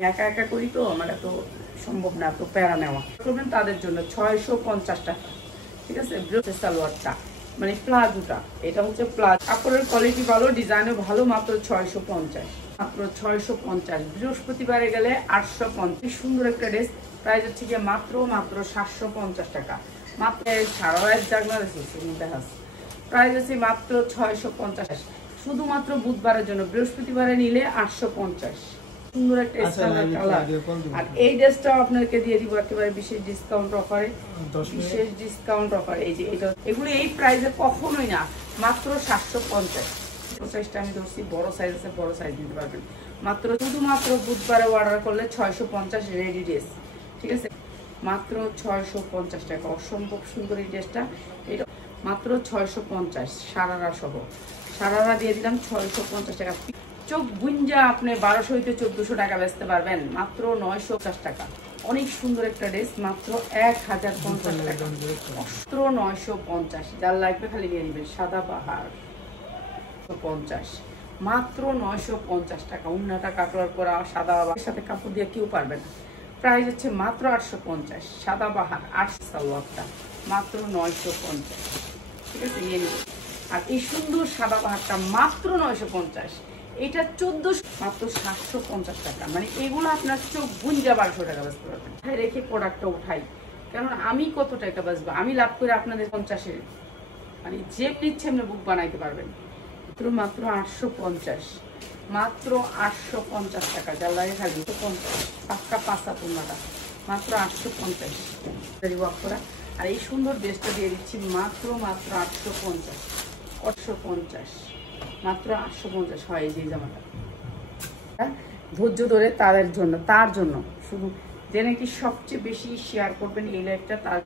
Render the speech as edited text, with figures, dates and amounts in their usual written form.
একা একা করি তো আমার এত সম্ভব না, তো প্যারা নেওয়া করবেন তাদের জন্য 650 টাকা। ঠিক আছে, সালোয়ারটা মানে প্লাজোটা, এটা হচ্ছে প্লাজো, কাপড়ের কোয়ালিটি ভালো, ডিজাইনও ভালো, মাত্র 650, মাত্র 650। বৃহস্পতিবারে গেলে 850। সুন্দর একটা ড্রেস, প্রাইস হচ্ছে গিয়ে মাত্র 750 টাকা। মাত্র সারা রাত জাগনা দেখা, প্রাইস হচ্ছে মাত্র 650। শুধুমাত্র বুধবারের জন্য, বৃহস্পতিবারে নিলে 850। সুন্দর একটা স্ট্যান্ডার্ড কালার। আর এই ড্রেসটাও আপনাকে দিয়ে দিব একেবারে বিশেষ ডিসকাউন্ট অফারে, বিশেষ ডিসকাউন্ট অফার। এই যে এটা, এগুলো এই প্রাইসে কখনোই না, মাত্র 750। 50টা আমি ধরছি, বড় সাইজ আছে, বড় সাইজ নিতে পারবেন। মাত্র শুধুমাত্র বুধবারে অর্ডার করলে 650 রেডি ড্রেস। ঠিক আছে, মাত্র 650 টাকা। অসম্ভব সুন্দর এই ড্রেসটা, এটা মাত্র 650 সারারা সহ। সারারা দিয়ে দিলাম 650 টাকা। চোখ গুঞ্জা আপনি 1200 হইতে 1400 টাকা বেচতে পারবেন, মাত্র 950 টাকা। অনেক সুন্দর একটা ড্রেস, মাত্র 1050 টাকা, মাত্র 950। যার লাগবে খালি নিয়ে নেবেন। সাদা পাহাড় 50, মাত্র 950 টাকা। উন্নাটা কাটওয়ার করা, সাদা সাথে কাপড় দিয়ে কেউ পারবে না। প্রাইস হচ্ছে মাত্র 850। সাদা বাহার 8 সালোয়ারটা মাত্র 950। ঠিক আছে, নিয়ে নেবেন। আর এই সুন্দর সাদা বাহারটা মাত্র 950। এটা 1400, মাত্র 750 টাকা। মানে এগুলো আপনার চোখ গুঞ্জা 1200 টাকা বেচতে পারবেন। রেখে প্রোডাক্টটা উঠাই, কারণ আমি কত টাকা বেচবো, আমি লাভ করে আপনাদের 50-এর, মানে যে নিচ্ছে আপনি বুক বানাইতে পারবেন। মাত্র 850, মাত্র 850 টাকা। যার লাগে খালি 50 পাক্কা পাঁচা পূর্ণাটা, মাত্র 850 করা। আর এই সুন্দর ড্রেসটা দিয়ে দিচ্ছি মাত্র 850, 850, মাত্র 850 হয় এই যে জামাটা। ধৈর্য ধরে তাদের জন্য, তার জন্য শুধু যে নাকি সবচেয়ে বেশি শেয়ার করবেন এই লাইফটা, তার